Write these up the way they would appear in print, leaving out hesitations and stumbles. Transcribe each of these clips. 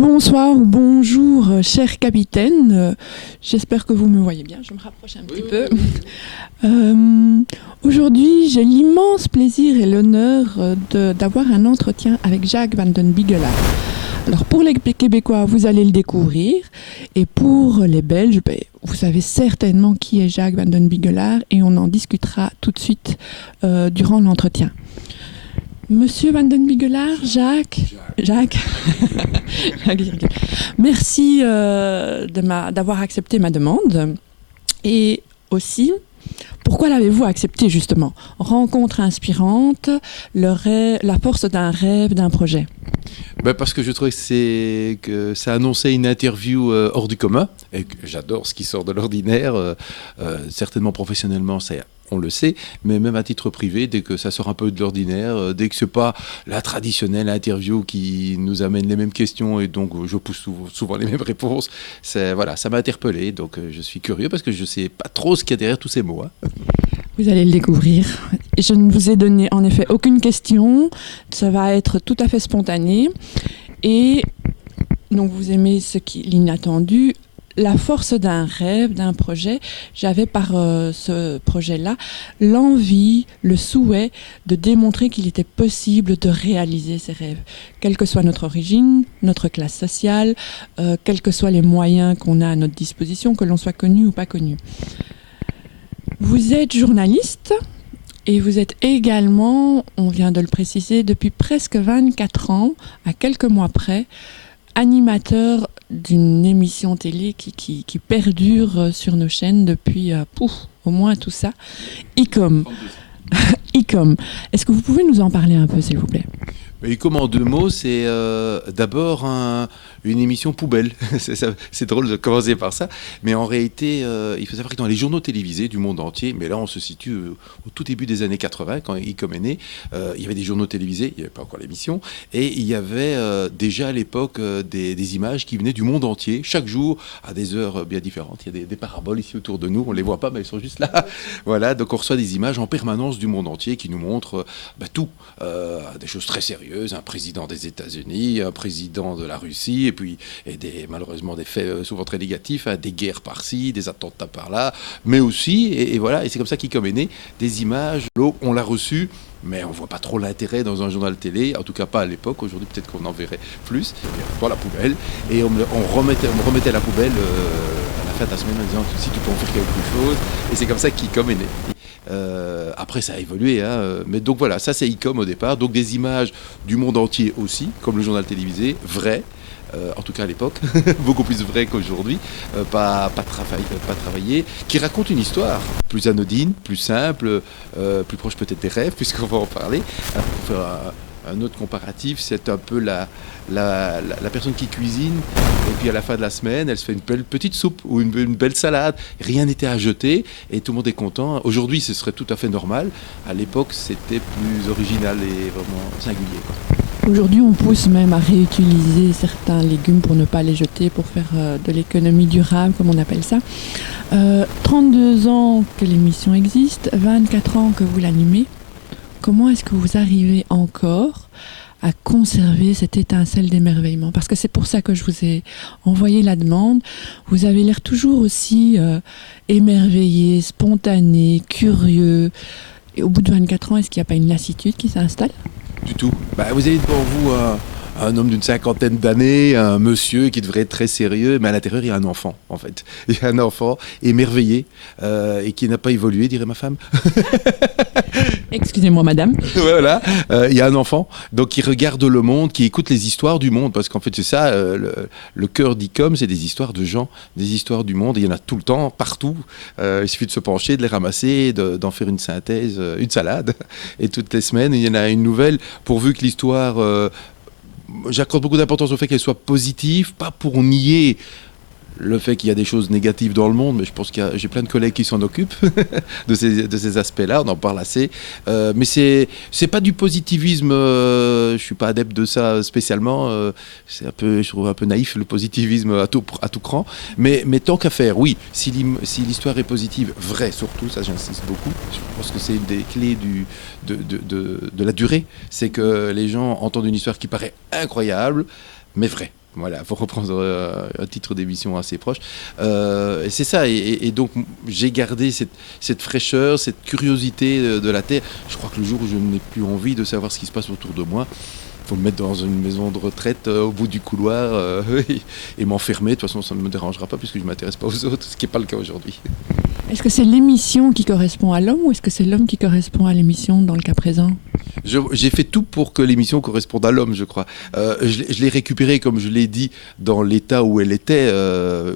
Bonsoir ou bonjour, cher capitaine. J'espère que vous me voyez bien. Je me rapproche un petit peu. Aujourd'hui, j'ai l'immense plaisir et l'honneur d'avoir un entretien avec Jacques van den Bigelaar. Alors, pour les Québécois, vous allez le découvrir. Et pour les Belges, vous savez certainement qui est Jacques van den Bigelaar et on en discutera tout de suite durant l'entretien. Monsieur van den Bigelaar, Jacques. Merci d'avoir accepté ma demande. Et aussi, pourquoi l'avez-vous accepté justement? Rencontre inspirante, la force d'un rêve, d'un projet. Parce que je trouvais que ça annonçait une interview hors du commun, et que j'adore ce qui sort de l'ordinaire, certainement professionnellement, on le sait, mais même à titre privé, dès que ça sort un peu de l'ordinaire, dès que c'est pas la traditionnelle interview qui nous amène les mêmes questions et donc je pousse souvent les mêmes réponses, ça m'a interpellé, donc je suis curieux parce que je sais pas trop ce qu'il y a derrière tous ces mots. Vous allez le découvrir. Je ne vous ai donné en effet aucune question, ça va être tout à fait spontané et donc vous aimez l'inattendu. La force d'un rêve, d'un projet, j'avais par ce projet-là l'envie, le souhait de démontrer qu'il était possible de réaliser ces rêves. Quelle que soit notre origine, notre classe sociale, quels que soient les moyens qu'on a à notre disposition, que l'on soit connu ou pas connu. Vous êtes journaliste et vous êtes également, on vient de le préciser, depuis presque 24 ans, à quelques mois près, animateur d'une émission télé qui perdure sur nos chaînes depuis au moins tout ça. ICOM. ICOM. Est-ce que vous pouvez nous en parler un peu, s'il vous plaît? ICOM en deux mots, c'est d'abord une émission poubelle. C'est drôle de commencer par ça, mais en réalité, il faut savoir que dans les journaux télévisés du monde entier, mais là on se situe au tout début des années 80, quand ICOM est né, il y avait des journaux télévisés, il n'y avait pas encore l'émission, et il y avait déjà à l'époque des images qui venaient du monde entier, chaque jour, à des heures bien différentes. Il y a des paraboles ici autour de nous, on ne les voit pas, mais elles sont juste là. Voilà, donc on reçoit des images en permanence du monde entier qui nous montrent tout, des choses très sérieuses. Un président des États-Unis, un président de la Russie, et puis malheureusement des faits souvent très négatifs, des guerres par-ci, des attentats par-là, mais aussi, et voilà, et c'est comme ça qu'ICOM est né, des images, on l'a reçu, mais on ne voit pas trop l'intérêt dans un journal télé, en tout cas pas à l'époque. Aujourd'hui, peut-être qu'on en verrait plus, dans la poubelle, et on remettait la poubelle à la fin de la semaine en disant si tu peux en faire quelque chose, et c'est comme ça qu'ICOM est né. Après ça a évolué, mais donc voilà, ça c'est ICOM au départ, donc des images du monde entier aussi, comme le journal télévisé, vrai, en tout cas à l'époque, beaucoup plus vrai qu'aujourd'hui, pas travaillé, qui raconte une histoire plus anodine, plus simple, plus proche peut-être des rêves, puisqu'on va en parler. Pour faire un autre comparatif, c'est un peu la personne qui cuisine et puis à la fin de la semaine elle se fait une belle petite soupe ou une belle salade, rien n'était à jeter et tout le monde est content. Aujourd'hui ce serait tout à fait normal, à l'époque c'était plus original et vraiment singulier, quoi. Aujourd'hui on pousse même à réutiliser certains légumes pour ne pas les jeter, pour faire de l'économie durable comme on appelle ça. 32 ans que l'émission existe, 24 ans que vous l'animez. Comment est-ce que vous arrivez encore à conserver cette étincelle d'émerveillement? Parce que c'est pour ça que je vous ai envoyé la demande. Vous avez l'air toujours aussi émerveillé, spontané, curieux. Et au bout de 24 ans, est-ce qu'il n'y a pas une lassitude qui s'installe? Du tout. Vous avez devant vous un homme d'une cinquantaine d'années, un monsieur qui devrait être très sérieux, mais à l'intérieur, il y a un enfant, en fait. Il y a un enfant émerveillé et qui n'a pas évolué, dirait ma femme. Excusez-moi, madame. Voilà, il y a un enfant donc qui regarde le monde, qui écoute les histoires du monde, parce qu'en fait, c'est ça, le cœur d'ICOM, c'est des histoires de gens, des histoires du monde, et il y en a tout le temps, partout. Il suffit de se pencher, de les ramasser, d'en faire une synthèse, une salade. Et toutes les semaines, il y en a une nouvelle, pourvu que l'histoire... j'accorde beaucoup d'importance au fait qu'elle soit positive, pas pour nier le fait qu'il y a des choses négatives dans le monde, mais je pense que j'ai plein de collègues qui s'en occupent de ces aspects-là, on en parle assez. Mais c'est pas du positivisme, je suis pas adepte de ça spécialement, c'est je trouve un peu naïf le positivisme à tout cran. Mais tant qu'à faire, oui, si l'histoire est positive, vraie surtout, ça j'insiste beaucoup, je pense que c'est une des clés de la durée, c'est que les gens entendent une histoire qui paraît incroyable, mais vraie. Voilà, pour reprendre un titre d'émission assez proche. Et c'est ça. Et donc, j'ai gardé cette fraîcheur, cette curiosité de la Terre. Je crois que le jour où je n'ai plus envie de savoir ce qui se passe autour de moi, il faut me mettre dans une maison de retraite au bout du couloir et m'enfermer. De toute façon, ça ne me dérangera pas puisque je ne m'intéresse pas aux autres, ce qui n'est pas le cas aujourd'hui. Est-ce que c'est l'émission qui correspond à l'homme ou est-ce que c'est l'homme qui correspond à l'émission dans le cas présent ? J'ai fait tout pour que l'émission corresponde à l'homme, je crois. Je l'ai récupérée, comme je l'ai dit, dans l'état où elle était,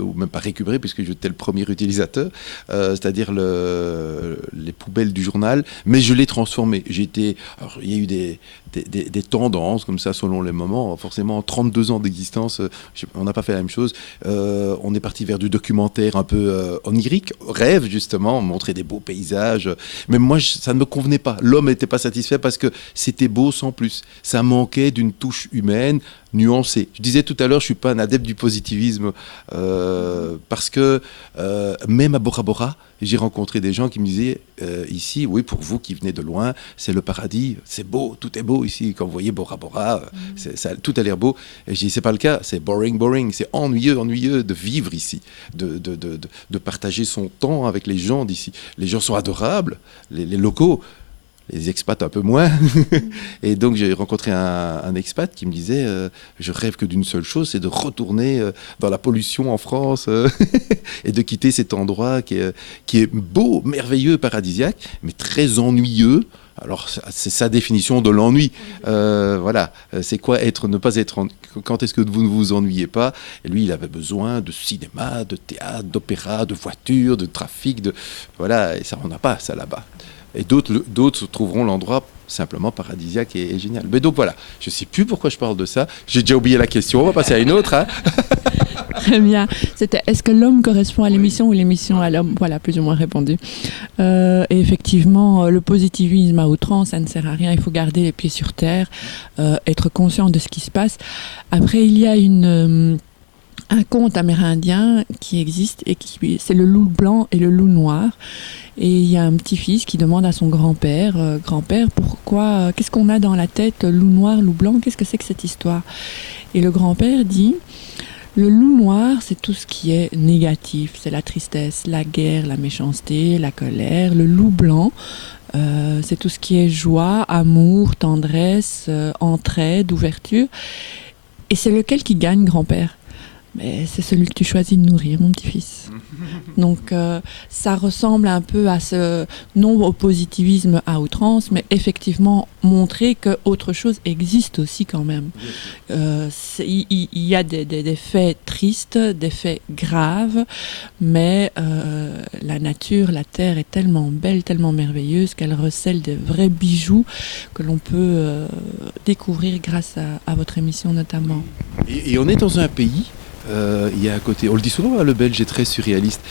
ou même pas récupérée, puisque j'étais le premier utilisateur, c'est-à-dire les poubelles du journal, mais je l'ai transformée. Alors, il y a eu des tendances, comme ça, selon les moments. Forcément, en 32 ans d'existence, on n'a pas fait la même chose. On est parti vers du documentaire un peu onirique, rêve, justement, montrer des beaux paysages. Mais moi, ça ne me convenait pas. L'homme n'était pas satisfait parce que c'était beau sans plus. Ça manquait d'une touche humaine nuancée. Je disais tout à l'heure, je ne suis pas un adepte du positivisme parce que même à Bora Bora, j'ai rencontré des gens qui me disaient ici, oui, pour vous qui venez de loin, c'est le paradis, c'est beau, tout est beau ici. Quand vous voyez Bora Bora, tout a l'air beau. Et je dis, c'est pas le cas, c'est boring, c'est ennuyeux de vivre ici, de partager son temps avec les gens d'ici. Les gens sont adorables, les locaux. Les expats un peu moins. Et donc j'ai rencontré un expat qui me disait je rêve que d'une seule chose, c'est de retourner dans la pollution en France et de quitter cet endroit qui est beau, merveilleux, paradisiaque, mais très ennuyeux. Alors c'est sa définition de l'ennui. Voilà, c'est quoi ne pas être quand est-ce que vous ne vous ennuyez pas? Et lui, il avait besoin de cinéma, de théâtre, d'opéra, de voitures, de trafic, voilà, et ça on n'a pas ça là-bas. Et d'autres trouveront l'endroit simplement paradisiaque et génial. Mais donc voilà, je ne sais plus pourquoi je parle de ça. J'ai déjà oublié la question, on va passer à une autre. Hein. Très bien. C'était est-ce que l'homme correspond à l'émission ou l'émission à l'homme? Voilà, plus ou moins répondu. Et effectivement, le positivisme à outrance, ça ne sert à rien. Il faut garder les pieds sur terre, être conscient de ce qui se passe. Après, il y a un conte amérindien qui existe et c'est le loup blanc et le loup noir. Et il y a un petit-fils qui demande à son grand-père, grand-père, qu'est-ce qu'on a dans la tête, loup noir, loup blanc, qu'est-ce que c'est que cette histoire? Et le grand-père dit, le loup noir, c'est tout ce qui est négatif, c'est la tristesse, la guerre, la méchanceté, la colère. Le loup blanc, c'est tout ce qui est joie, amour, tendresse, entraide, ouverture. Et c'est lequel qui gagne, grand-père? Mais c'est celui que tu choisis de nourrir, mon petit-fils. Donc, ça ressemble un peu à ce non au positivisme à outrance, mais effectivement montrer qu'autre chose existe aussi quand même. Il y a des faits tristes, des faits graves, mais la nature, la terre est tellement belle, tellement merveilleuse qu'elle recèle des vrais bijoux que l'on peut découvrir grâce à votre émission notamment. Et on est dans un pays... il y a à côté, on le dit souvent, le Belge est très surréaliste.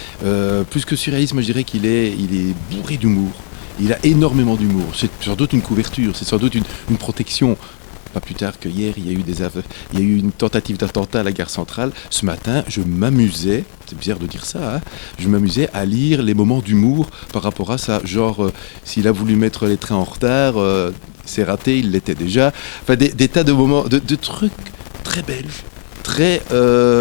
Plus que surréaliste, moi je dirais qu'il est bourré d'humour. Il a énormément d'humour. C'est sans doute une couverture, c'est sans doute une protection. Pas plus tard que hier, il y a eu une tentative d'attentat à la gare centrale. Ce matin, je m'amusais, c'est bizarre de dire ça, hein, je m'amusais à lire les moments d'humour par rapport à ça. Genre, s'il a voulu mettre les trains en retard, c'est raté, il l'était déjà. Enfin, des tas de moments, de trucs très belges. Très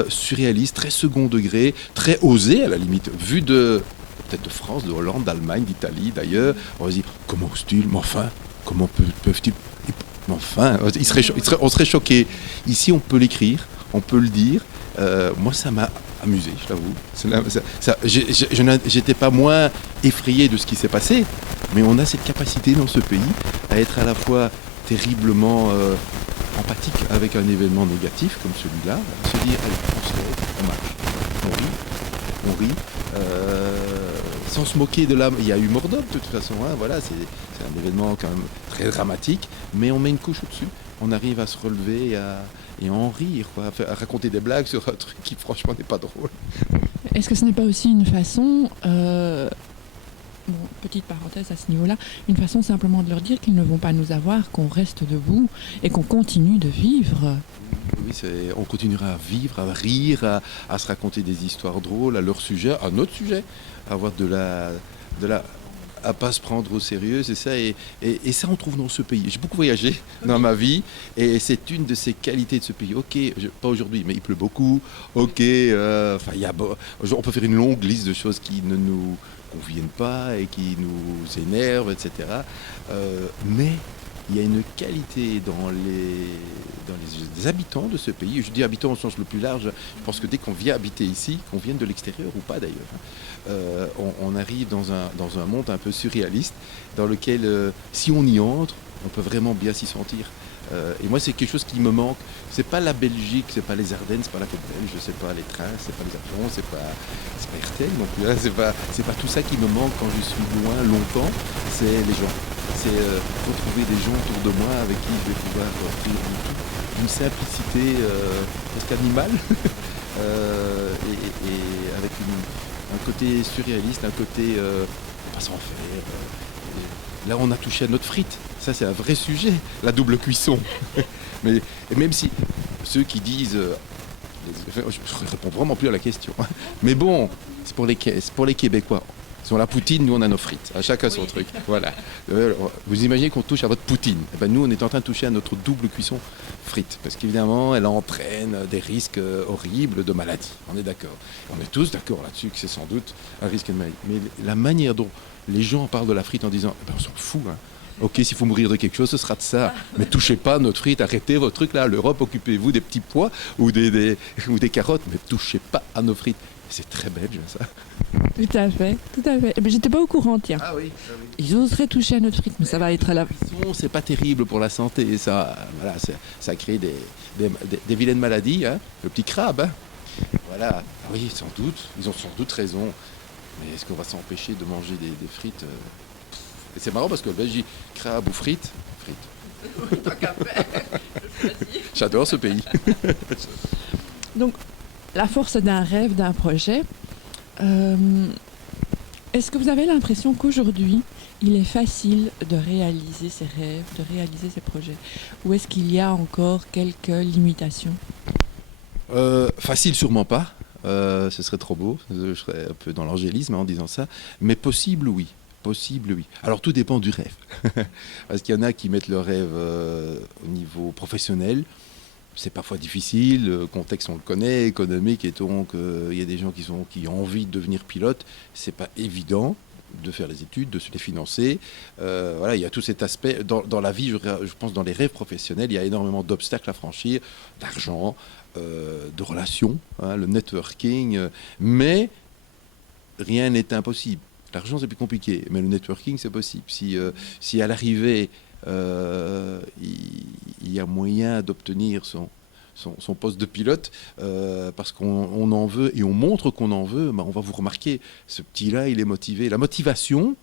surréaliste, très second degré, très osé à la limite, vu peut-être de France, de Hollande, d'Allemagne, d'Italie d'ailleurs. On se dit, comment osent-ils? Mais enfin, comment peuvent-ils? Mais enfin, on serait choqués. Ici, on peut l'écrire, on peut le dire. Moi, ça m'a amusé, je l'avoue. J'étais pas moins effrayé de ce qui s'est passé, mais on a cette capacité dans ce pays à être à la fois terriblement... empathique avec un événement négatif comme celui-là, se dire allez, on se lève, on marche, on rit, sans se moquer de l'âme. Il y a eu mort d'homme de toute façon, hein, voilà, c'est un événement quand même très dramatique, mais on met une couche au-dessus, on arrive à se relever et à en rire, quoi, à raconter des blagues sur un truc qui franchement n'est pas drôle. Est-ce que ce n'est pas aussi une façon... Bon, petite parenthèse à ce niveau-là, une façon simplement de leur dire qu'ils ne vont pas nous avoir, qu'on reste debout et qu'on continue de vivre. Oui, on continuera à vivre, à rire, à se raconter des histoires drôles à leur sujet, à notre sujet, à avoir à pas se prendre au sérieux, c'est ça. Et ça, on trouve dans ce pays. J'ai beaucoup voyagé dans ma vie, et c'est une de ces qualités de ce pays. Ok, pas aujourd'hui, mais il pleut beaucoup. Ok, on peut faire une longue liste de choses qui ne nous conviennent pas et qui nous énervent, etc. Mais il y a une qualité dans les habitants de ce pays. Je dis habitants au sens le plus large. Je pense que dès qu'on vient habiter ici, qu'on vienne de l'extérieur ou pas d'ailleurs, on arrive dans un monde un peu surréaliste dans lequel, si on y entre, on peut vraiment bien s'y sentir. Et moi, c'est quelque chose qui me manque. C'est pas la Belgique, c'est pas les Ardennes, c'est pas la côte belge, c'est pas les trains, c'est pas les avions, c'est pas RTL non plus. Hein, c'est pas tout ça qui me manque quand je suis loin longtemps. C'est les gens. C'est retrouver des gens autour de moi avec qui je vais pouvoir rire d'une simplicité presque animale et avec un côté surréaliste, un côté pas s'en faire. Là, on a touché à notre frite. Ça, c'est un vrai sujet, la double cuisson. Mais et même si ceux qui disent... je ne réponds vraiment plus à la question. Mais bon, c'est pour les Québécois. Ils ont la poutine, nous, on a nos frites. À chacun son truc. Voilà. Vous imaginez qu'on touche à votre poutine. Eh ben, nous, on est en train de toucher à notre double cuisson frite. Parce qu'évidemment, elle entraîne des risques horribles de maladie. On est d'accord. On est tous d'accord là-dessus que c'est sans doute un risque de maladie. Mais la manière dont les gens parlent de la frite en disant eh ben, on s'en fout, hein. Ok, s'il faut mourir de quelque chose, ce sera de ça. Mais touchez pas notre frite, arrêtez votre truc là. L'Europe, occupez-vous des petits pois ou des carottes, mais touchez pas à nos frites. C'est très belge, ça. Tout à fait, tout à fait. Mais j'étais pas au courant, tiens. Ah oui. Ils oseraient toucher à notre frite, mais ça va être à la... C'est pas terrible pour la santé. Ça crée des vilaines maladies. Hein. Le petit crabe. Hein. Voilà. Ah oui, sans doute. Ils ont sans doute raison. Mais est-ce qu'on va s'empêcher de manger des frites Et c'est marrant parce que là, je dis crabe ou frites. J'adore ce pays. Donc, la force d'un rêve, d'un projet. Est-ce que vous avez l'impression qu'aujourd'hui, il est facile de réaliser ses rêves, de réaliser ses projets? Ou est-ce qu'il y a encore quelques limitations? Facile, sûrement pas. Ce serait trop beau. Je serais un peu dans l'angélisme en disant ça. Mais possible, oui. Possible, oui. Alors tout dépend du rêve. Parce qu'il y en a qui mettent leur rêve au niveau professionnel. C'est parfois difficile, le contexte on le connaît, économique, et donc il y a des gens qui ont envie de devenir pilote. C'est pas évident de faire les études, de se les financer. Voilà, il y a tout cet aspect. Dans la vie, je pense, dans les rêves professionnels, il y a énormément d'obstacles à franchir, d'argent, de relations, hein, le networking, mais rien n'est impossible. L'argent, c'est plus compliqué, mais le networking, c'est possible. Si à l'arrivée, il y a moyen d'obtenir son poste de pilote, parce qu'on en veut et on montre qu'on en veut, on va vous remarquer, ce petit-là, il est motivé. La motivation,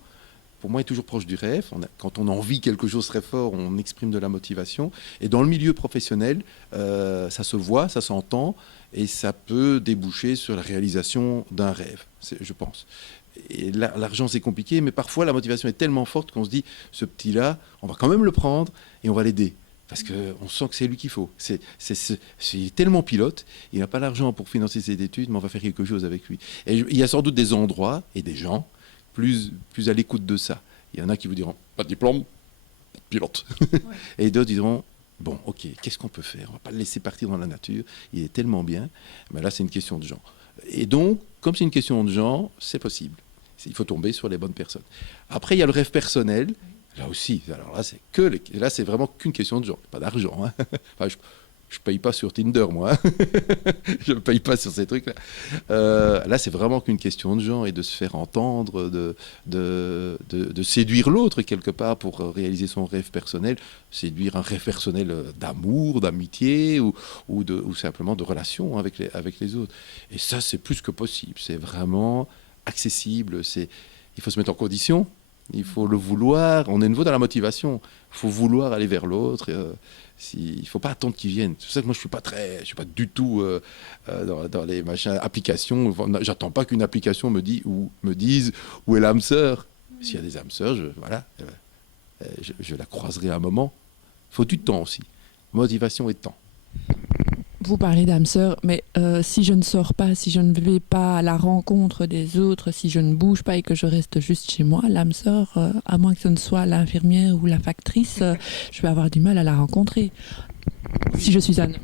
pour moi, est toujours proche du rêve. Quand on en vit quelque chose très fort, on exprime de la motivation. Et dans le milieu professionnel, ça se voit, ça s'entend, et ça peut déboucher sur la réalisation d'un rêve, je pense. Et l'argent, c'est compliqué, mais parfois la motivation est tellement forte qu'on se dit, ce petit-là, on va quand même le prendre et on va l'aider. Parce qu'on sent que c'est lui qu'il faut. C'est tellement pilote, il n'a pas l'argent pour financer ses études, mais on va faire quelque chose avec lui. Et il y a sans doute des endroits et des gens plus à l'écoute de ça. Il y en a qui vous diront, pas de diplôme, pas de pilote. Ouais. Et d'autres diront, bon, ok, qu'est-ce qu'on peut faire? On ne va pas le laisser partir dans la nature, il est tellement bien. Mais là, c'est une question de gens. Et donc, comme c'est une question de gens, c'est possible. Il faut tomber sur les bonnes personnes. Après, il y a le rêve personnel. Là aussi, alors là, c'est vraiment qu'une question de genre, pas d'argent. Hein. Enfin, je paye pas sur Tinder, moi. Je ne paye pas sur ces trucs-là. Là, c'est vraiment qu'une question de genre et de se faire entendre, de séduire l'autre quelque part pour réaliser son rêve personnel, séduire un rêve personnel d'amour, d'amitié ou simplement de relation avec les autres. Et ça, c'est plus que possible. C'est vraiment accessible. Il faut se mettre en condition. Il faut le vouloir. On est nouveau dans la motivation. Il faut vouloir aller vers l'autre. Il ne faut pas attendre qu'ils viennent. C'est pour ça que moi, je ne suis pas du tout dans les machins, applications. J'attends pas qu'une application me dise où est l'âme sœur. S'il y a des âmes sœurs, je la croiserai à un moment. Il faut du temps aussi. Motivation et temps. Vous parlez d'âme sœur, mais si je ne sors pas, si je ne vais pas à la rencontre des autres, si je ne bouge pas et que je reste juste chez moi, l'âme sœur, à moins que ce ne soit l'infirmière ou la factrice, je vais avoir du mal à la rencontrer. Si je suis un homme.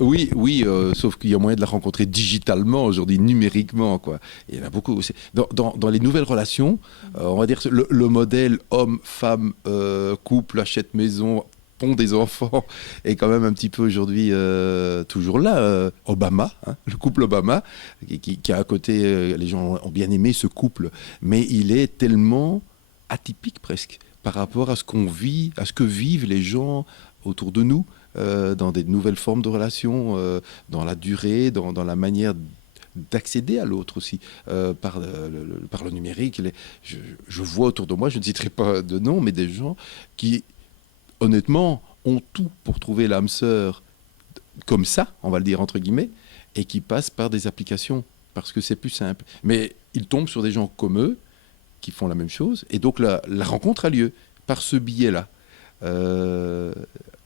Oui, oui, sauf qu'il y a moyen de la rencontrer digitalement aujourd'hui, numériquement, quoi. Il y en a beaucoup. Dans les nouvelles relations, on va dire le modèle homme-femme, couple, achète maison, pond des enfants est quand même un petit peu aujourd'hui toujours là. Obama, hein, le couple Obama, qui a à côté, les gens ont bien aimé ce couple, mais il est tellement atypique presque par rapport à ce qu'on vit, à ce que vivent les gens autour de nous. Dans des nouvelles formes de relations, dans la durée, dans la manière d'accéder à l'autre aussi, par le numérique. Je vois autour de moi, je ne citerai pas de nom, mais des gens qui, honnêtement, ont tout pour trouver l'âme sœur comme ça, on va le dire entre guillemets, et qui passent par des applications, parce que c'est plus simple. Mais ils tombent sur des gens comme eux, qui font la même chose, et donc la rencontre a lieu par ce biais-là.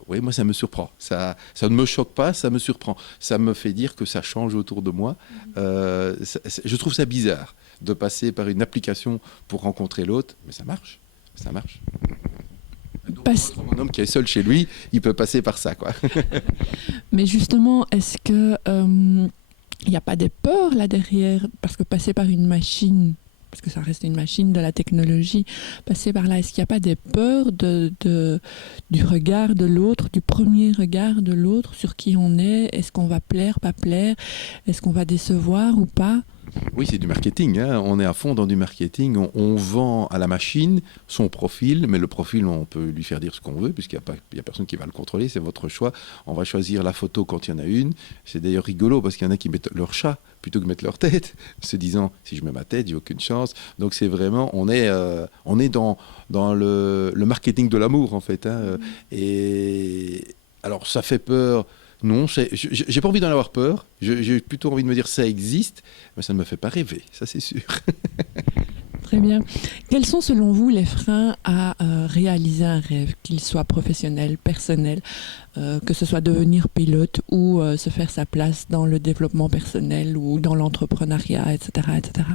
Oui, moi, ça me surprend. Ça ne me choque pas, ça me surprend. Ça me fait dire que ça change autour de moi. Je trouve ça bizarre de passer par une application pour rencontrer l'autre, mais ça marche. Ça marche. Donc, un homme qui est seul chez lui, il peut passer par ça, quoi. Mais justement, est-ce que il n'y a pas des peurs là derrière? Parce que passer par une machine, parce que ça reste une machine de la technologie, passer par là, est-ce qu'il n'y a pas des peurs du regard de l'autre, du premier regard de l'autre sur qui on est? Est-ce qu'on va plaire, pas plaire? Est-ce qu'on va décevoir ou pas? Oui, c'est du marketing, hein. On est à fond dans du marketing. On vend à la machine son profil, mais le profil, on peut lui faire dire ce qu'on veut, puisqu'il n'y a personne qui va le contrôler, c'est votre choix. On va choisir la photo quand il y en a une. C'est d'ailleurs rigolo, parce qu'il y en a qui mettent leur chat plutôt que mettre leur tête, se disant, si je mets ma tête, j'ai aucune chance. Donc c'est vraiment, on est dans le marketing de l'amour, en fait, hein. Et alors, ça fait peur. Non, j'ai pas envie d'en avoir peur. J'ai plutôt envie de me dire ça existe, mais ça ne me fait pas rêver, ça c'est sûr. Très bien. Quels sont selon vous les freins à réaliser un rêve, qu'il soit professionnel, personnel, que ce soit devenir pilote ou se faire sa place dans le développement personnel ou dans l'entrepreneuriat, etc., etc.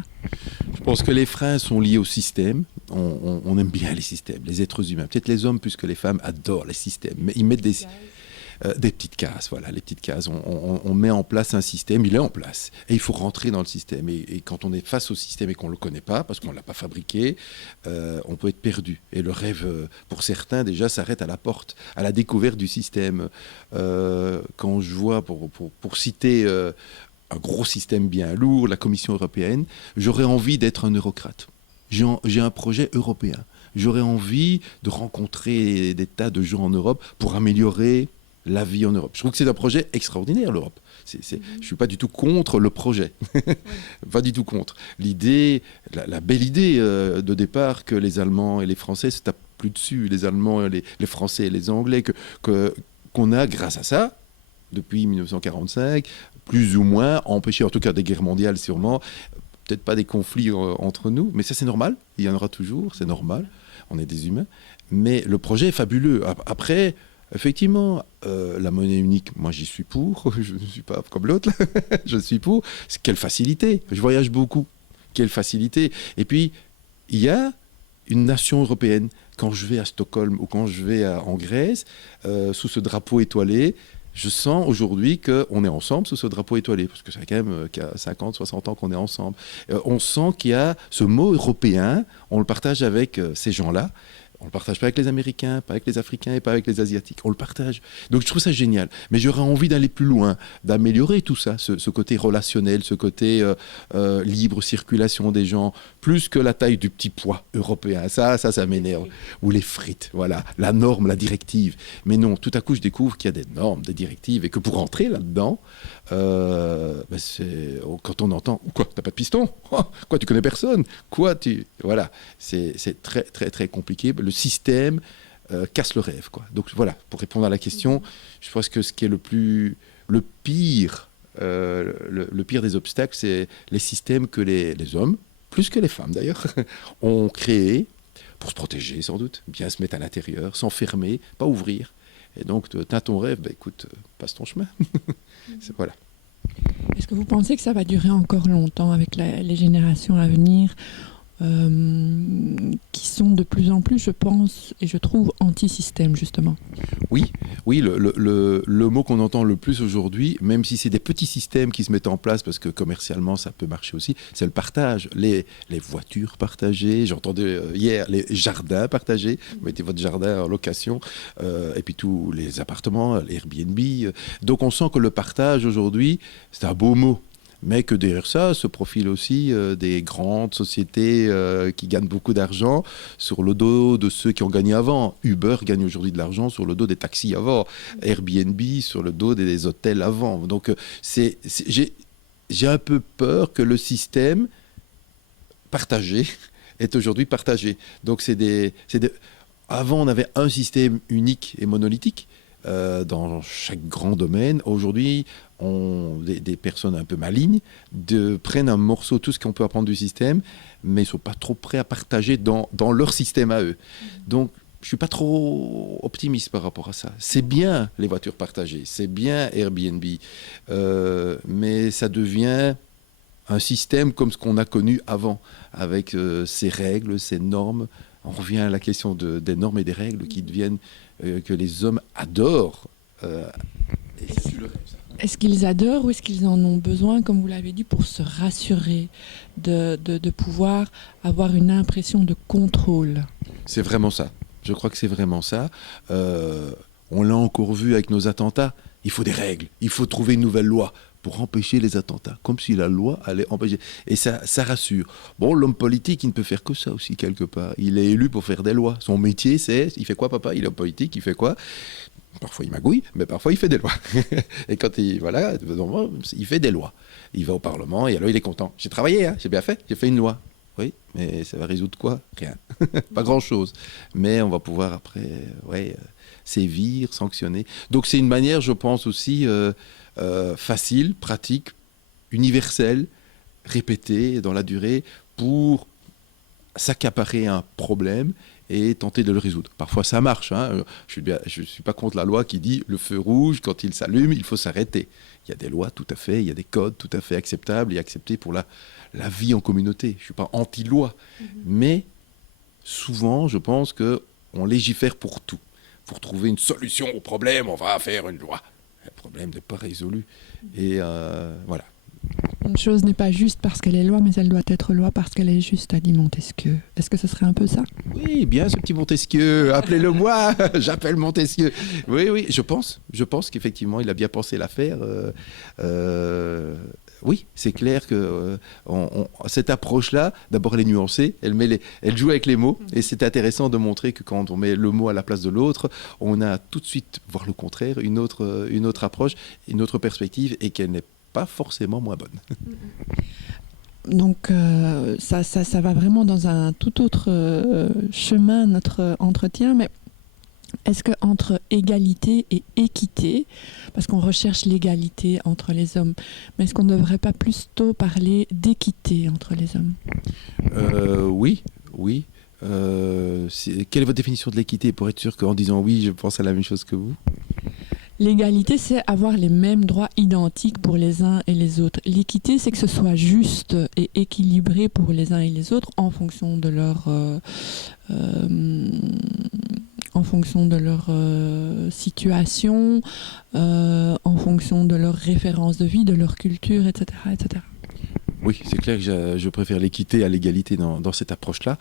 Je pense que les freins sont liés au système. On aime bien les systèmes, les êtres humains. Peut-être les hommes plus que les femmes adorent les systèmes, mais ils mettent des petites cases, voilà, les petites cases. On met en place un système, il est en place. Et il faut rentrer dans le système. Et quand on est face au système et qu'on ne le connaît pas, parce qu'on ne l'a pas fabriqué, on peut être perdu. Et le rêve, pour certains, déjà, s'arrête à la porte, à la découverte du système. Quand je vois, pour citer un gros système bien lourd, la Commission européenne, j'aurais envie d'être un eurocrate. J'ai un projet européen. J'aurais envie de rencontrer des tas de gens en Europe pour améliorer la vie en Europe. Je trouve que c'est un projet extraordinaire, l'Europe. Je ne suis pas du tout contre le projet. Pas du tout contre. L'idée, la belle idée de départ que les Allemands et les Français se tapent plus dessus, les Allemands, les Français et les Anglais, qu'on a, grâce à ça, depuis 1945, plus ou moins, empêché, en tout cas des guerres mondiales sûrement, peut-être pas des conflits entre nous, mais ça c'est normal, il y en aura toujours, c'est normal, on est des humains. Mais le projet est fabuleux. Après, effectivement, la monnaie unique, moi j'y suis pour, je ne suis pas comme l'autre, je suis pour. Quelle facilité, je voyage beaucoup, quelle facilité. Et puis, il y a une nation européenne. Quand je vais à Stockholm ou quand je vais en Grèce, sous ce drapeau étoilé, je sens aujourd'hui qu'on est ensemble sous ce drapeau étoilé, parce que ça fait quand même 50, 60 ans qu'on est ensemble. On sent qu'il y a ce mot européen, on le partage avec ces gens-là. On ne le partage pas avec les Américains, pas avec les Africains et pas avec les Asiatiques. On le partage. Donc je trouve ça génial. Mais j'aurais envie d'aller plus loin, d'améliorer tout ça, ce côté relationnel, ce côté libre circulation des gens, plus que la taille du petit pois européen. Ça m'énerve. Ou les frites, voilà. La norme, la directive. Mais non, tout à coup, je découvre qu'il y a des normes, des directives, et que pour entrer là-dedans, quand on entend « Quoi, t'as pas de piston ? Quoi, tu connais personne ? Quoi, tu... » Voilà, c'est très, très, très compliqué. Le système casse le rêve, quoi. Donc voilà, pour répondre à la question, je pense que ce qui est le pire des obstacles, c'est les systèmes que les hommes, plus que les femmes d'ailleurs, ont créés pour se protéger sans doute, bien se mettre à l'intérieur, s'enfermer, pas ouvrir. Et donc, tu as ton rêve, écoute, passe ton chemin. Voilà. Est-ce que vous pensez que ça va durer encore longtemps avec les générations à venir qui sont de plus en plus, je pense, et je trouve, anti-système, justement? Oui, le mot qu'on entend le plus aujourd'hui, même si c'est des petits systèmes qui se mettent en place, parce que commercialement ça peut marcher aussi, c'est le partage. Les voitures partagées, j'entendais hier les jardins partagés, vous mettez votre jardin en location, et puis tous les appartements, les Airbnb. Donc on sent que le partage aujourd'hui, c'est un beau mot. Mais que derrière ça se profilent aussi des grandes sociétés qui gagnent beaucoup d'argent sur le dos de ceux qui ont gagné avant. Uber gagne aujourd'hui de l'argent sur le dos des taxis avant. Airbnb sur le dos des hôtels avant. Donc j'ai un peu peur que le système partagé est aujourd'hui partagé. Donc avant on avait un système unique et monolithique. Dans chaque grand domaine. Aujourd'hui, des personnes un peu malignes prennent un morceau, tout ce qu'on peut apprendre du système, mais ils ne sont pas trop prêts à partager dans leur système à eux. Donc, je ne suis pas trop optimiste par rapport à ça. C'est bien les voitures partagées, c'est bien Airbnb, mais ça devient un système comme ce qu'on a connu avant, avec ses règles, ses normes. On revient à la question des normes et des règles qui deviennent que les hommes adorent. Est-ce qu'ils adorent ou est-ce qu'ils en ont besoin, comme vous l'avez dit, pour se rassurer, de pouvoir avoir une impression de contrôle? C'est vraiment ça. Je crois que c'est vraiment ça. On l'a encore vu avec nos attentats. Il faut des règles. Il faut trouver une nouvelle loi pour empêcher les attentats, comme si la loi allait empêcher. Et ça rassure. Bon, l'homme politique, il ne peut faire que ça aussi, quelque part. Il est élu pour faire des lois. Son métier, il fait quoi, papa? Il est homme politique, il fait quoi? Parfois, il magouille, mais parfois, il fait des lois. Et quand il fait des lois. Il va au Parlement, et alors, il est content. J'ai travaillé, j'ai bien fait, j'ai fait une loi. Oui, mais ça va résoudre quoi? Rien. Pas grand-chose. Mais on va pouvoir, après, sévir, sanctionner. Donc, c'est une manière, je pense aussi... facile, pratique, universelle, répétée dans la durée pour s'accaparer un problème et tenter de le résoudre. Parfois ça marche. Je ne suis pas contre la loi qui dit le feu rouge, quand il s'allume, il faut s'arrêter. Il y a des lois tout à fait, il y a des codes tout à fait acceptables et acceptés pour la vie en communauté. Je ne suis pas anti-loi. Mais souvent, je pense qu'on légifère pour tout. Pour trouver une solution au problème, on va faire une loi. Le problème n'est pas résolu. Et voilà. Une chose n'est pas juste parce qu'elle est loi, mais elle doit être loi parce qu'elle est juste, a dit Montesquieu. Est-ce que ce serait un peu ça? Oui, bien ce petit Montesquieu. Appelez-le moi. J'appelle Montesquieu. Oui, je pense qu'effectivement, il a bien pensé l'affaire. Oui, c'est clair que cette approche-là, d'abord elle est nuancée, elle joue avec les mots, et c'est intéressant de montrer que quand on met le mot à la place de l'autre, on a tout de suite, voire le contraire, une autre approche, une autre perspective, et qu'elle n'est pas forcément moins bonne. Donc ça va vraiment dans un tout autre chemin, notre entretien, mais est-ce qu'entre égalité et équité, parce qu'on recherche l'égalité entre les hommes, mais est-ce qu'on ne devrait pas plutôt parler d'équité entre les hommes? Oui. Quelle est votre définition de l'équité, pour être sûr qu'en disant oui, je pense à la même chose que vous? L'égalité, c'est avoir les mêmes droits identiques pour les uns et les autres. L'équité, c'est que ce soit juste et équilibré pour les uns et les autres en fonction de leur situation, en fonction de leur référence de vie, de leur culture, etc. etc. Oui, c'est clair que je préfère l'équité à l'égalité dans cette approche-là,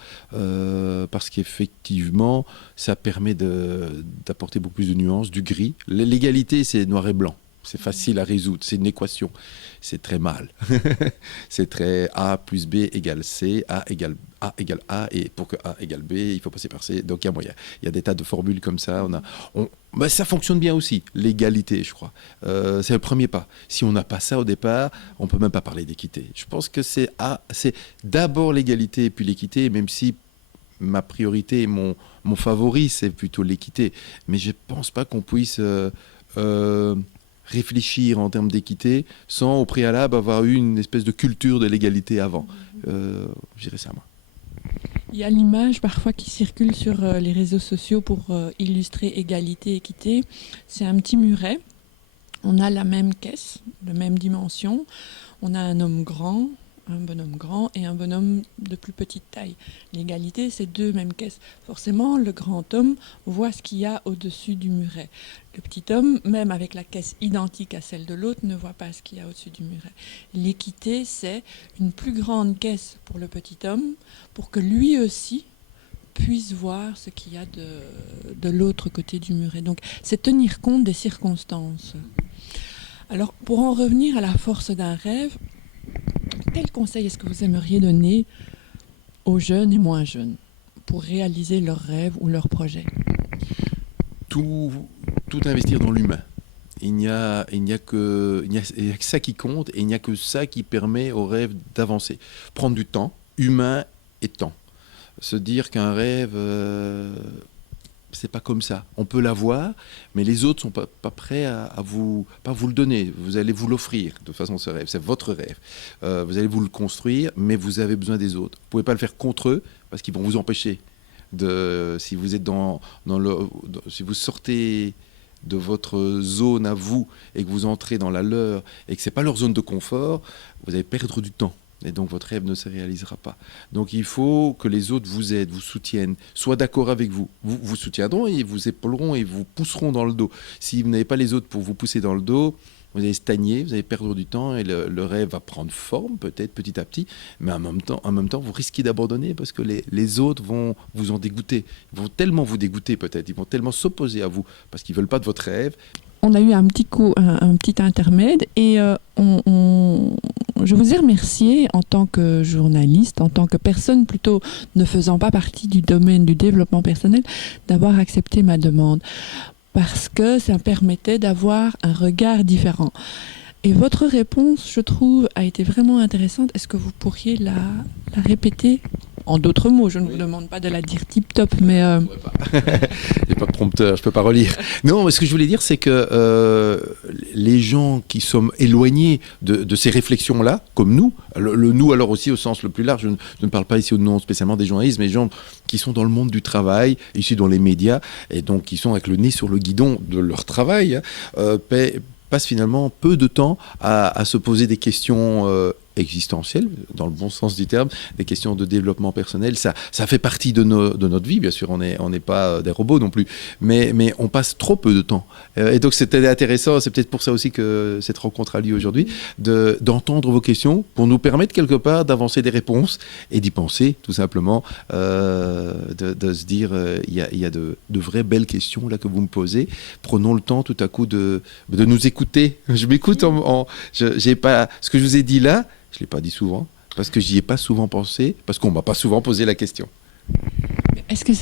parce qu'effectivement, ça permet d'apporter beaucoup plus de nuances, du gris. L'égalité, c'est noir et blanc. C'est facile à résoudre, c'est une équation. C'est très mal. C'est très A plus B égale C, A égale A, et pour que A égale B, il faut passer par C. Donc il y a moyen. Il y a des tas de formules comme ça. Ça fonctionne bien aussi, l'égalité, je crois. C'est le premier pas. Si on n'a pas ça au départ, on ne peut même pas parler d'équité. Je pense que c'est d'abord l'égalité et puis l'équité, même si ma priorité, mon favori, c'est plutôt l'équité. Mais je ne pense pas qu'on puisse... réfléchir en termes d'équité sans au préalable avoir eu une espèce de culture de l'égalité avant. Je dirais ça, moi. Il y a l'image parfois qui circule sur les réseaux sociaux pour illustrer égalité, équité. C'est un petit muret. On a la même caisse, la même dimension. On a un homme grand, un bonhomme grand et un bonhomme de plus petite taille. L'égalité, c'est deux mêmes caisses. Forcément, le grand homme voit ce qu'il y a au-dessus du muret. Le petit homme, même avec la caisse identique à celle de l'autre, ne voit pas ce qu'il y a au-dessus du muret. L'équité, c'est une plus grande caisse pour le petit homme, pour que lui aussi puisse voir ce qu'il y a de l'autre côté du muret. Donc, c'est tenir compte des circonstances. Alors, pour en revenir à la force d'un rêve, quel conseil est-ce que vous aimeriez donner aux jeunes et moins jeunes pour réaliser leurs rêves ou leurs projets? Tout investir dans l'humain. Il n'y a que ça qui compte et il n'y a que ça qui permet aux rêves d'avancer. Prendre du temps, humain et temps. Se dire qu'un rêve, c'est pas comme ça. On peut l'avoir, mais les autres sont pas prêts à vous le donner. Vous allez vous l'offrir de toute façon, ce rêve. C'est votre rêve. Vous allez vous le construire, mais vous avez besoin des autres. Vous pouvez pas le faire contre eux parce qu'ils vont vous empêcher. Si vous êtes si vous sortez de votre zone à vous et que vous entrez dans la leur et que c'est pas leur zone de confort, vous allez perdre du temps. Et donc votre rêve ne se réalisera pas. Donc il faut que les autres vous aident, vous soutiennent, soient d'accord avec vous. Vous soutiendront et vous épauleront et vous pousseront dans le dos. Si vous n'avez pas les autres pour vous pousser dans le dos, vous allez stagner, vous allez perdre du temps et le rêve va prendre forme peut-être petit à petit, mais en même temps vous risquez d'abandonner parce que les autres vont vous en dégoûter. Ils vont tellement vous dégoûter peut-être, ils vont tellement s'opposer à vous parce qu'ils ne veulent pas de votre rêve. On a eu un petit intermède et je vous ai remercié en tant que journaliste, en tant que personne plutôt ne faisant pas partie du domaine du développement personnel, d'avoir accepté ma demande parce que ça permettait d'avoir un regard différent. Et votre réponse, je trouve, a été vraiment intéressante. Est-ce que vous pourriez la répéter en d'autres mots? Je ne vous demande pas de la dire tip-top, mais... Il n'y a pas de prompteur, je ne peux pas relire. Non, ce que je voulais dire, c'est que les gens qui sont éloignés de ces réflexions-là, comme nous, le nous alors aussi au sens le plus large, je ne parle pas ici au nom spécialement des journalistes, mais des gens qui sont dans le monde du travail, ici dans les médias, et donc qui sont avec le nez sur le guidon de leur travail, passent finalement peu de temps à se poser des questions existentielles, dans le bon sens du terme, des questions de développement personnel. Ça fait partie de notre vie, bien sûr, on n'est pas des robots non plus, mais on passe trop peu de temps. Et donc c'était intéressant, c'est peut-être pour ça aussi que cette rencontre a lieu aujourd'hui, d'entendre vos questions pour nous permettre quelque part d'avancer des réponses et d'y penser, tout simplement, de se dire, il y a de vraies belles questions là que vous me posez. Prenons le temps tout à coup de nous écouter. Je m'écoute, j'ai pas, ce que je vous ai dit là, je ne l'ai pas dit souvent, parce que j'y ai pas souvent pensé, parce qu'on ne m'a pas souvent posé la question. Est-ce que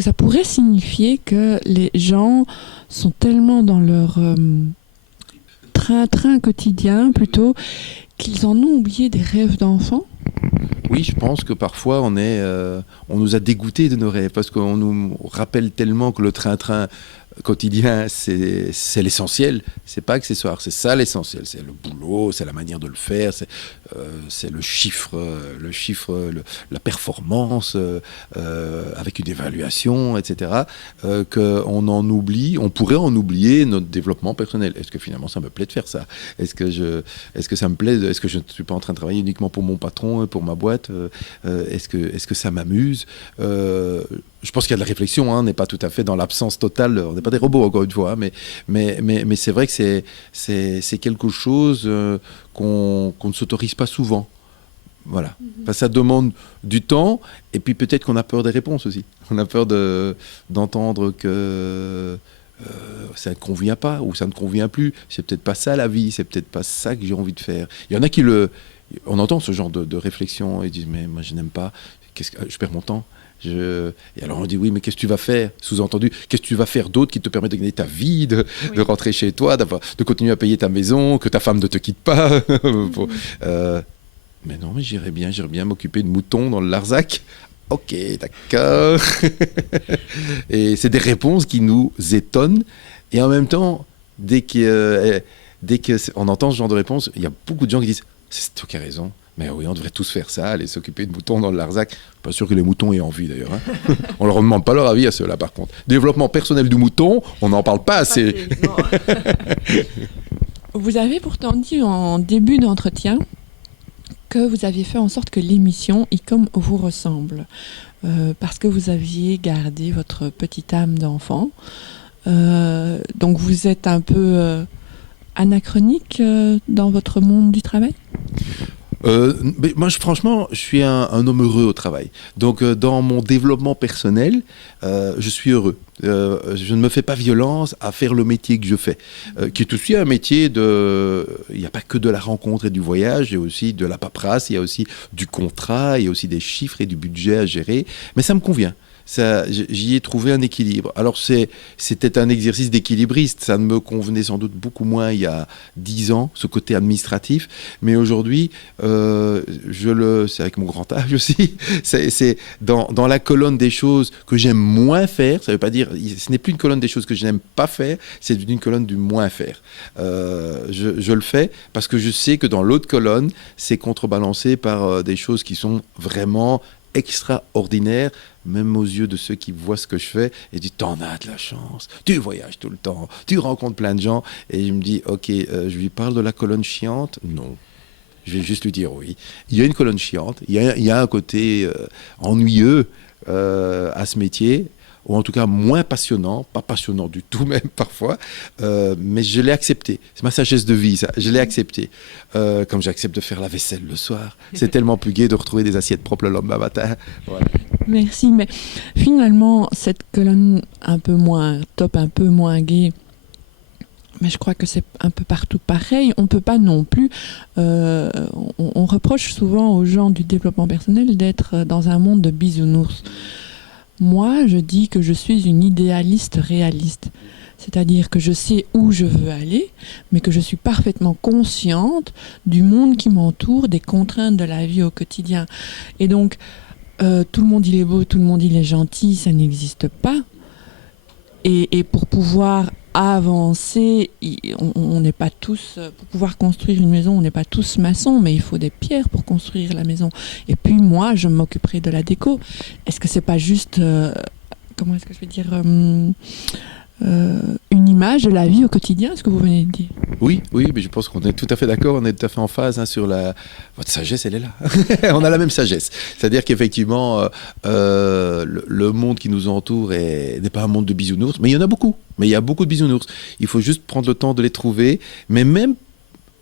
ça pourrait signifier que les gens sont tellement dans leur train-train quotidien, plutôt, qu'ils en ont oublié des rêves d'enfants? Oui, je pense que parfois on nous a dégoûtés de nos rêves, parce qu'on nous rappelle tellement que le train-train quotidien, c'est l'essentiel, c'est pas accessoire, c'est ça l'essentiel, c'est le boulot, c'est la manière de le faire, c'est le chiffre, la performance, avec une évaluation, etc. Qu'on en oublie, on pourrait en oublier notre développement personnel. Est-ce que finalement ça me plaît de faire ça? Est-ce que ça me plaît? Est-ce que je ne suis pas en train de travailler uniquement pour mon patron, pour ma boîte? Est-ce que ça m'amuse? Je pense qu'il y a de la réflexion, on n'est pas tout à fait dans l'absence totale, on n'est pas des robots encore une fois, mais c'est vrai que c'est quelque chose qu'on ne s'autorise pas souvent. Voilà. Enfin, ça demande du temps, et puis peut-être qu'on a peur des réponses aussi. On a peur d'entendre que ça ne convient pas, ou ça ne convient plus. C'est peut-être pas ça la vie, c'est peut-être pas ça que j'ai envie de faire. Il y en a on entend ce genre de réflexion, et ils disent, mais moi je n'aime pas, je perds mon temps. Et alors on dit oui, mais qu'est-ce que tu vas faire? Sous-entendu, qu'est-ce que tu vas faire d'autre qui te permet de gagner ta vie, de rentrer chez toi, de continuer à payer ta maison, que ta femme ne te quitte pas. Mais non, mais j'irais bien m'occuper de moutons dans le Larzac. Ok, d'accord. Et c'est des réponses qui nous étonnent. Et en même temps, dès qu'on entend ce genre de réponse, il y a beaucoup de gens qui disent, c'est toi qui as raison. Mais oui, on devrait tous faire ça, aller s'occuper de moutons dans le Larzac. Pas sûr que les moutons aient envie d'ailleurs. Hein. On leur demande pas leur avis à ceux-là par contre. Développement personnel du mouton, on n'en parle pas assez. Vous avez pourtant dit en début d'entretien que vous aviez fait en sorte que l'émission ICOM vous ressemble. Parce que vous aviez gardé votre petite âme d'enfant. Donc vous êtes un peu anachronique dans votre monde du travail ? Mais moi, franchement, je suis un homme heureux au travail. Donc, dans mon développement personnel, je suis heureux. Je ne me fais pas violence à faire le métier que je fais, qui est aussi un métier de... Il n'y a pas que de la rencontre et du voyage, il y a aussi de la paperasse, il y a aussi du contrat, il y a aussi des chiffres et du budget à gérer. Mais ça me convient. J'y ai trouvé un équilibre. Alors c'était un exercice d'équilibriste, ça ne me convenait sans doute beaucoup moins il y a 10 ans, ce côté administratif, mais aujourd'hui, c'est avec mon grand âge aussi, c'est dans la colonne des choses que j'aime moins faire, ça ne veut pas dire, ce n'est plus une colonne des choses que je n'aime pas faire, c'est une colonne du moins faire. Je le fais parce que je sais que dans l'autre colonne, c'est contrebalancé par des choses qui sont vraiment extraordinaire, même aux yeux de ceux qui voient ce que je fais, et disent t'en as de la chance, tu voyages tout le temps, tu rencontres plein de gens, et je me dis ok, je lui parle de la colonne chiante, non, je vais juste lui dire oui, il y a une colonne chiante, il y a un côté ennuyeux à ce métier, ou en tout cas moins passionnant, pas passionnant du tout même parfois, mais je l'ai accepté. C'est ma sagesse de vie, ça. Je l'ai accepté. Comme j'accepte de faire la vaisselle le soir. C'est tellement plus gai de retrouver des assiettes propres le lendemain matin. Voilà. Merci, mais finalement, cette colonne un peu moins top, un peu moins gaie, mais je crois que c'est un peu partout pareil. On ne peut pas non plus... on reproche souvent aux gens du développement personnel d'être dans un monde de bisounours. Moi, je dis que je suis une idéaliste réaliste. C'est-à-dire que je sais où je veux aller, mais que je suis parfaitement consciente du monde qui m'entoure, des contraintes de la vie au quotidien. Et donc, tout le monde il est beau, tout le monde il est gentil, ça n'existe pas. Et pour pouvoir avancer, on n'est pas tous, pour pouvoir construire une maison, on n'est pas tous maçons, mais il faut des pierres pour construire la maison. Et puis moi, je m'occuperai de la déco. Est-ce que c'est pas juste, comment est-ce que je vais dire, une image de la vie au quotidien, ce que vous venez de dire? Oui, mais je pense qu'on est tout à fait d'accord, on est tout à fait en phase sur la... Votre sagesse, elle est là. On a la même sagesse. C'est-à-dire qu'effectivement, le monde qui nous entoure n'est pas un monde de bisounours, mais il y en a beaucoup. Mais il y a beaucoup de bisounours. Il faut juste prendre le temps de les trouver, mais même...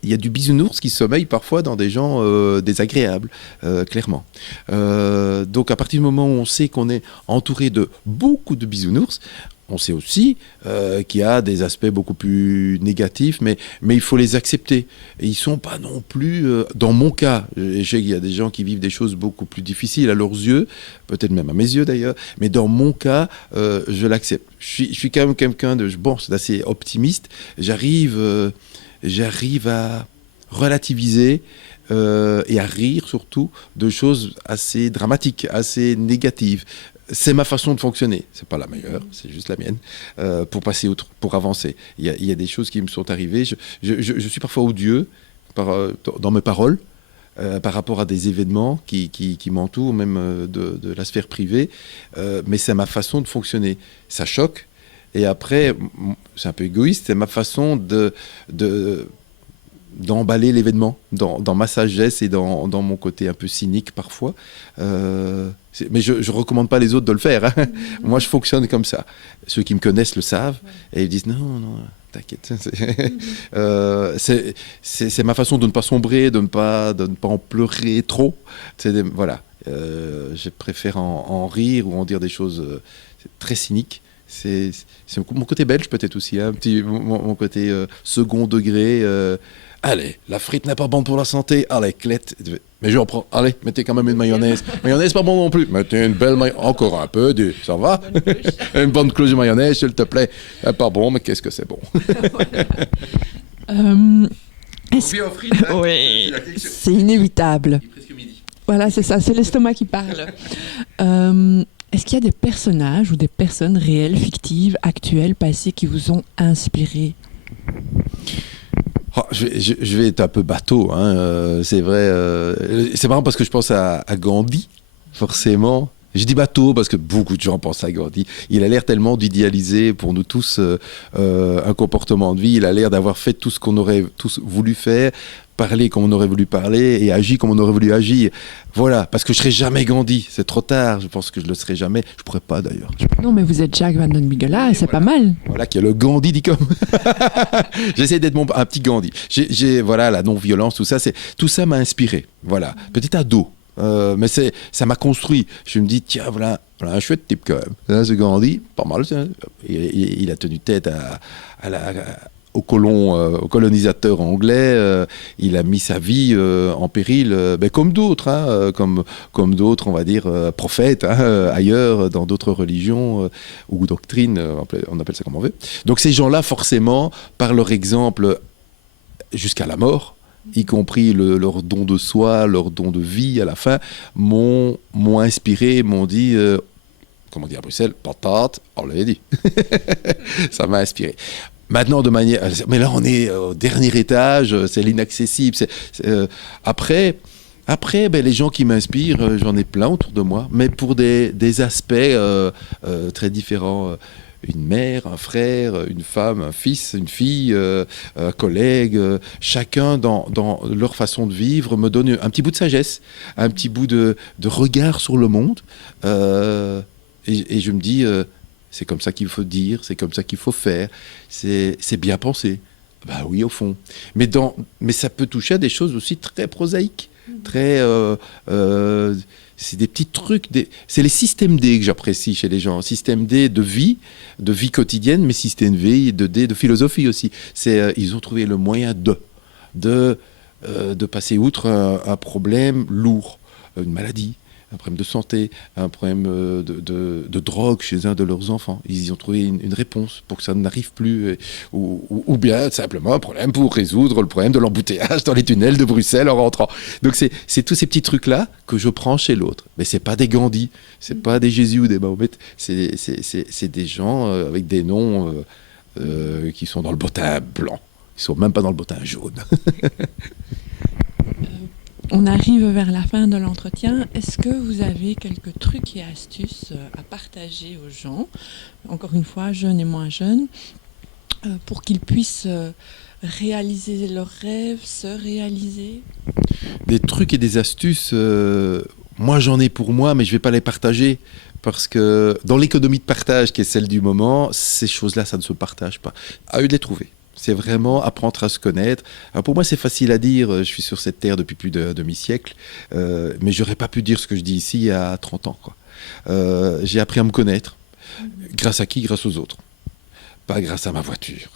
Il y a du bisounours qui sommeille parfois dans des gens désagréables, clairement. Donc à partir du moment où on sait qu'on est entouré de beaucoup de bisounours, on sait aussi qu'il y a des aspects beaucoup plus négatifs, mais il faut les accepter. Et ils ne sont pas non plus, dans mon cas, je sais qu'il y a des gens qui vivent des choses beaucoup plus difficiles à leurs yeux, peut-être même à mes yeux d'ailleurs, mais dans mon cas, je l'accepte. Je suis quand même quelqu'un d'assez optimiste. J'arrive à relativiser et à rire surtout de choses assez dramatiques, assez négatives. C'est ma façon de fonctionner. C'est pas la meilleure, c'est juste la mienne, pour passer outre, pour avancer. Il y a des choses qui me sont arrivées. Je suis parfois odieux dans mes paroles, par rapport à des événements qui m'entourent, même de la sphère privée. Mais c'est ma façon de fonctionner. Ça choque. Et après, c'est un peu égoïste, c'est ma façon d'emballer l'événement dans ma sagesse et dans mon côté un peu cynique parfois. Mais je ne recommande pas les autres de le faire. Hein. Moi, je fonctionne comme ça. Ceux qui me connaissent le savent et ils disent non, t'inquiète. C'est ma façon de ne pas sombrer, de ne pas en pleurer trop. Voilà. Je préfère en rire ou en dire des choses très cyniques. C'est mon côté belge peut-être aussi, hein, mon côté second degré. Allez, la frite n'est pas bonne pour la santé. Allez, clette. Mais j'en prends. Allez, mettez quand même une mayonnaise. Mayonnaise pas bon non plus. Mettez une belle mayonnaise. Encore un peu. Ça va? Une bonne cloche de mayonnaise, s'il te plaît. Pas bon, mais qu'est-ce que c'est bon. Oui, c'est inévitable. Voilà, c'est ça. C'est l'estomac qui parle. Est-ce qu'il y a des personnages ou des personnes réelles, fictives, actuelles, passées qui vous ont inspiré ? Oh, je vais être un peu bateau, hein, c'est vrai. C'est marrant parce que je pense à Gandhi, forcément. Je dis bateau parce que beaucoup de gens pensent à Gandhi. Il a l'air tellement d'idéaliser pour nous tous un comportement de vie. Il a l'air d'avoir fait tout ce qu'on aurait tous voulu faire, parler comme on aurait voulu parler et agir comme on aurait voulu agir. Voilà, parce que je serai jamais Gandhi. C'est trop tard. Je pense que je le serai jamais. Je pourrais pas d'ailleurs. Non, mais vous êtes Jack Van Den Bigela et c'est pas mal. Voilà, qui est le Gandhi d'Icom. J'essaie d'être un petit Gandhi. Voilà, la non-violence, tout ça m'a inspiré. Voilà, petit ado. Mais ça m'a construit. Je me dis, tiens, voilà un chouette type quand même. Là, ce Gandhi, pas mal. Ça. Il a tenu tête aux colonisateurs anglais. Il a mis sa vie en péril, comme d'autres, hein, comme d'autres, on va dire, prophètes, hein, ailleurs, dans d'autres religions ou doctrines, on appelle ça comme on veut. Donc ces gens-là, forcément, par leur exemple, jusqu'à la mort, y compris leur don de soi, leur don de vie à la fin, m'ont inspiré, m'ont dit, comme on dit à Bruxelles, patate, on l'avait dit. Ça m'a inspiré. Maintenant, mais là, on est au dernier étage, c'est l'inaccessible. Après, les gens qui m'inspirent, j'en ai plein autour de moi, mais pour des aspects très différents. Une mère, un frère, une femme, un fils, une fille, un collègue, chacun dans leur façon de vivre me donne un petit bout de sagesse, un petit bout de regard sur le monde. Et je me dis, c'est comme ça qu'il faut dire, c'est comme ça qu'il faut faire, c'est bien pensé. Bah oui, au fond. Mais ça peut toucher à des choses aussi très prosaïques, très... c'est des petits trucs, c'est les systèmes D que j'apprécie chez les gens. Système D de vie quotidienne, mais système D de philosophie aussi. Ils ont trouvé le moyen de passer outre un problème lourd, une maladie, un problème de santé, un problème de drogue chez un de leurs enfants. Ils y ont trouvé une réponse pour que ça n'arrive plus, ou bien simplement un problème pour résoudre le problème de l'embouteillage dans les tunnels de Bruxelles en rentrant. Donc c'est tous ces petits trucs-là que je prends chez l'autre. Mais c'est pas des Gandhi, c'est pas des Jésus ou des Mahomet, c'est des gens avec des noms qui sont dans le bottin blanc. Ils sont même pas dans le bottin jaune. On arrive vers la fin de l'entretien. Est-ce que vous avez quelques trucs et astuces à partager aux gens, encore une fois, jeunes et moins jeunes, pour qu'ils puissent réaliser leurs rêves, se réaliser? Des trucs et des astuces, moi j'en ai pour moi, mais je ne vais pas les partager. Parce que dans l'économie de partage, qui est celle du moment, ces choses-là, ça ne se partage pas. À eux de les trouver. C'est vraiment apprendre à se connaître. Alors pour moi, c'est facile à dire. Je suis sur cette terre depuis plus d'un demi-siècle. Mais je n'aurais pas pu dire ce que je dis ici il y a 30 ans. J'ai appris à me connaître. Grâce à qui? Grâce aux autres. Pas grâce à ma voiture.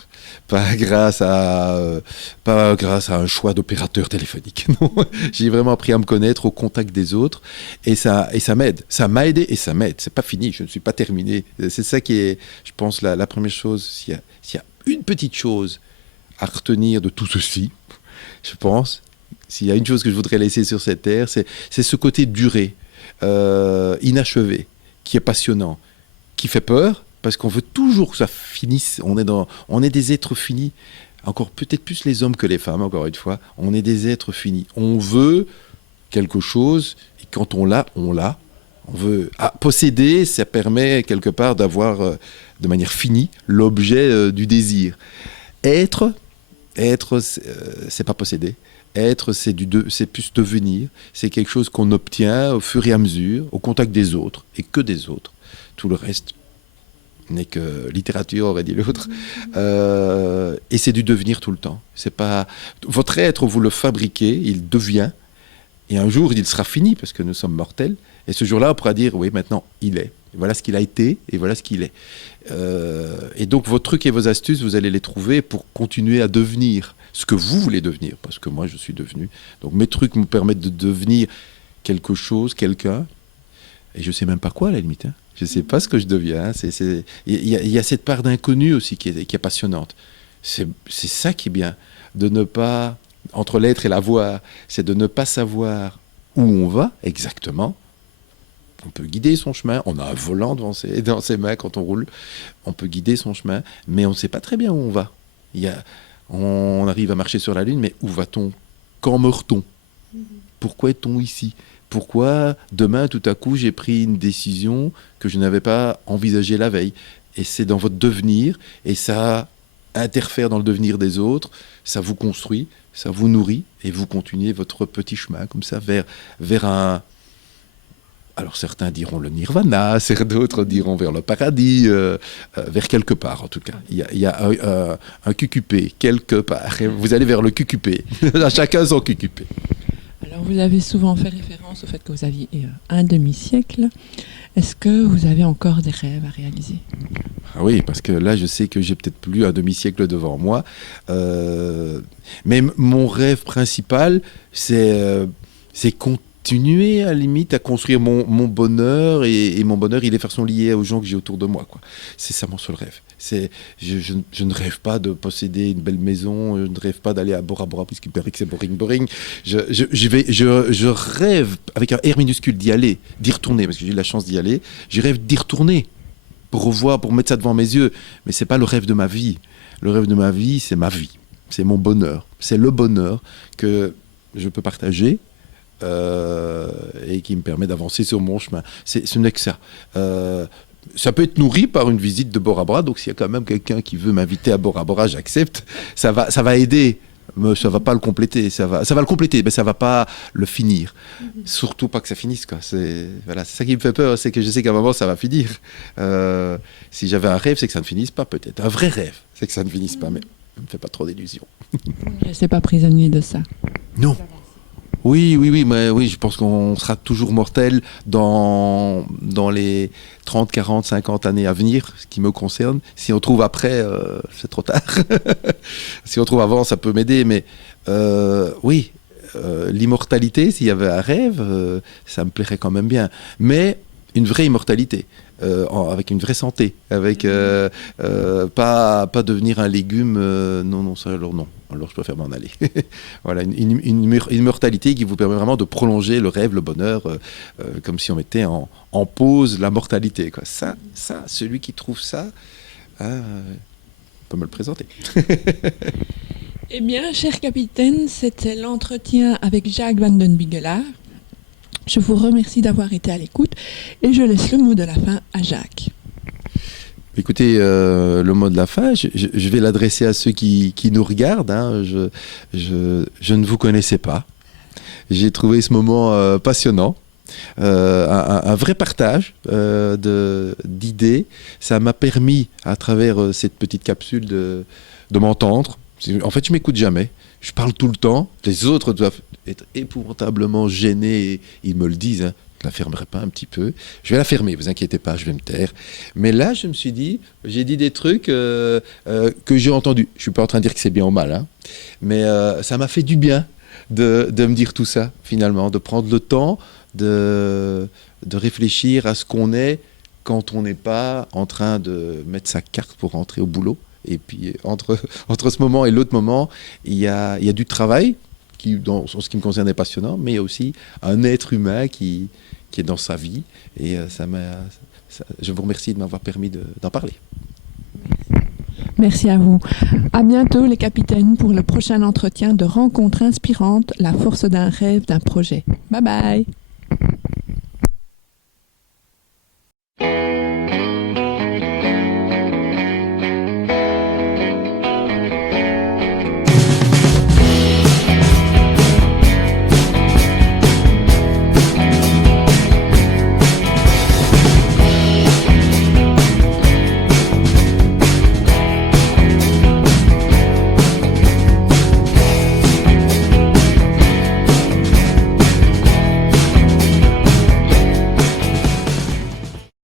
Pas grâce à un choix d'opérateur téléphonique. Non. J'ai vraiment appris à me connaître au contact des autres. Et ça m'aide. Ça m'a aidé et ça m'aide. C'est pas fini. Je ne suis pas terminé. C'est ça qui est, je pense, la première chose. S'il y a une petite chose à retenir de tout ceci, je pense, s'il y a une chose que je voudrais laisser sur cette terre, c'est ce côté duré, inachevé, qui est passionnant, qui fait peur, parce qu'on veut toujours que ça finisse. On est des êtres finis, encore peut-être plus les hommes que les femmes, encore une fois. On est des êtres finis. On veut quelque chose, et quand on l'a, on l'a. On veut posséder, ça permet quelque part d'avoir de manière finie l'objet du désir. Être, c'est pas posséder. Être, c'est plus devenir. C'est quelque chose qu'on obtient au fur et à mesure, au contact des autres et que des autres. Tout le reste n'est que littérature, aurait dit l'autre. Et c'est du devenir tout le temps. C'est pas votre être, vous le fabriquez, il devient, et un jour il sera fini parce que nous sommes mortels. Et ce jour-là, on pourra dire, oui, maintenant, il est. Voilà ce qu'il a été et voilà ce qu'il est. Et donc, vos trucs et vos astuces, vous allez les trouver pour continuer à devenir ce que vous voulez devenir. Parce que moi, je suis devenu. Donc, mes trucs me permettent de devenir quelque chose, quelqu'un. Et je ne sais même pas quoi, à la limite. Hein. Je ne sais pas ce que je deviens. Il y a cette part d'inconnu aussi qui est passionnante. C'est ça qui est bien. De ne pas, entre l'être et l'avoir, c'est de ne pas savoir où on va exactement. On peut guider son chemin, on a un volant dans ses mains quand on roule, on peut guider son chemin, mais on ne sait pas très bien où on va. On arrive à marcher sur la Lune, mais où va-t-on? Quand meurt-on? Pourquoi est-on ici? Pourquoi demain, tout à coup, j'ai pris une décision que je n'avais pas envisagée la veille? Et c'est dans votre devenir, et ça interfère dans le devenir des autres, ça vous construit, ça vous nourrit, et vous continuez votre petit chemin comme ça vers un... Alors certains diront le nirvana, d'autres diront vers le paradis, vers quelque part en tout cas. Il y a un QQP quelque part. Vous allez vers le QQP. À chacun son QQP. Alors vous avez souvent fait référence au fait que vous aviez un demi-siècle. Est-ce que vous avez encore des rêves à réaliser? Ah oui, parce que là je sais que j'ai peut-être plus un demi-siècle devant moi. Mais mon rêve principal, c'est continuer à la limite à construire mon bonheur et mon bonheur, il est de façon lié aux gens que j'ai autour de moi, quoi. C'est ça mon seul rêve. Je ne rêve pas de posséder une belle maison, je ne rêve pas d'aller à Bora Bora puisqu'il paraît que c'est boring. Je rêve avec un R minuscule d'y aller, d'y retourner parce que j'ai eu la chance d'y aller. Je rêve d'y retourner pour revoir, pour mettre ça devant mes yeux. Mais c'est pas le rêve de ma vie. Le rêve de ma vie, c'est ma vie, c'est mon bonheur, c'est le bonheur que je peux partager. Et qui me permet d'avancer sur mon chemin. Ce n'est que ça. Ça peut être nourri par une visite de Bora Bora, donc s'il y a quand même quelqu'un qui veut m'inviter à Bora Bora, j'accepte. Ça va aider, mais ça va pas le compléter. Ça va le compléter, mais ça va pas le finir. Surtout pas que ça finisse, quoi. C'est ça qui me fait peur, c'est que je sais qu'à un moment ça va finir. Si j'avais un rêve, c'est que ça ne finisse pas, peut-être. Un vrai rêve, c'est que ça ne finisse pas, mais ne me fais pas trop d'illusions. Vous ne restez pas prisonnier de ça? Non. Oui, mais oui, je pense qu'on sera toujours mortel dans les 30, 40, 50 années à venir, ce qui me concerne. Si on trouve après, c'est trop tard. Si on trouve avant, ça peut m'aider, mais oui, l'immortalité, s'il y avait un rêve, ça me plairait quand même bien. Mais une vraie immortalité. Avec une vraie santé, avec pas devenir un légume, non, ça alors non. Alors je préfère m'en aller. Voilà, une immortalité qui vous permet vraiment de prolonger le rêve, le bonheur, comme si on mettait en pause la mortalité, quoi. Ça, celui qui trouve ça, peut me le présenter. Eh bien, cher capitaine, c'était l'entretien avec Jacques Van den Bigelaar. Je vous remercie d'avoir été à l'écoute et je laisse le mot de la fin à Jacques. Écoutez, le mot de la fin, je vais l'adresser à ceux qui nous regardent. Hein. Je ne vous connaissais pas. J'ai trouvé ce moment passionnant. Un vrai partage d'idées. Ça m'a permis, à travers cette petite capsule, de m'entendre. En fait, je m'écoute jamais. Je parle tout le temps. Les autres doivent être épouvantablement gênés. Et ils me le disent. Hein. Je ne la fermerai pas un petit peu. Je vais la fermer, vous inquiétez pas, je vais me taire. Mais là, je me suis dit, j'ai dit des trucs que j'ai entendus. Je ne suis pas en train de dire que c'est bien ou mal. Hein. Mais ça m'a fait du bien de me dire tout ça, finalement. De prendre le temps de réfléchir à ce qu'on est quand on n'est pas en train de mettre sa carte pour rentrer au boulot. Et puis, entre ce moment et l'autre moment, il y a du travail qui, en ce qui me concerne, est passionnant, mais il y a aussi un être humain qui est dans sa vie. Et je vous remercie de m'avoir permis d'en parler. Merci à vous. À bientôt, les capitaines, pour le prochain entretien de Rencontre inspirante, la force d'un rêve, d'un projet. Bye bye.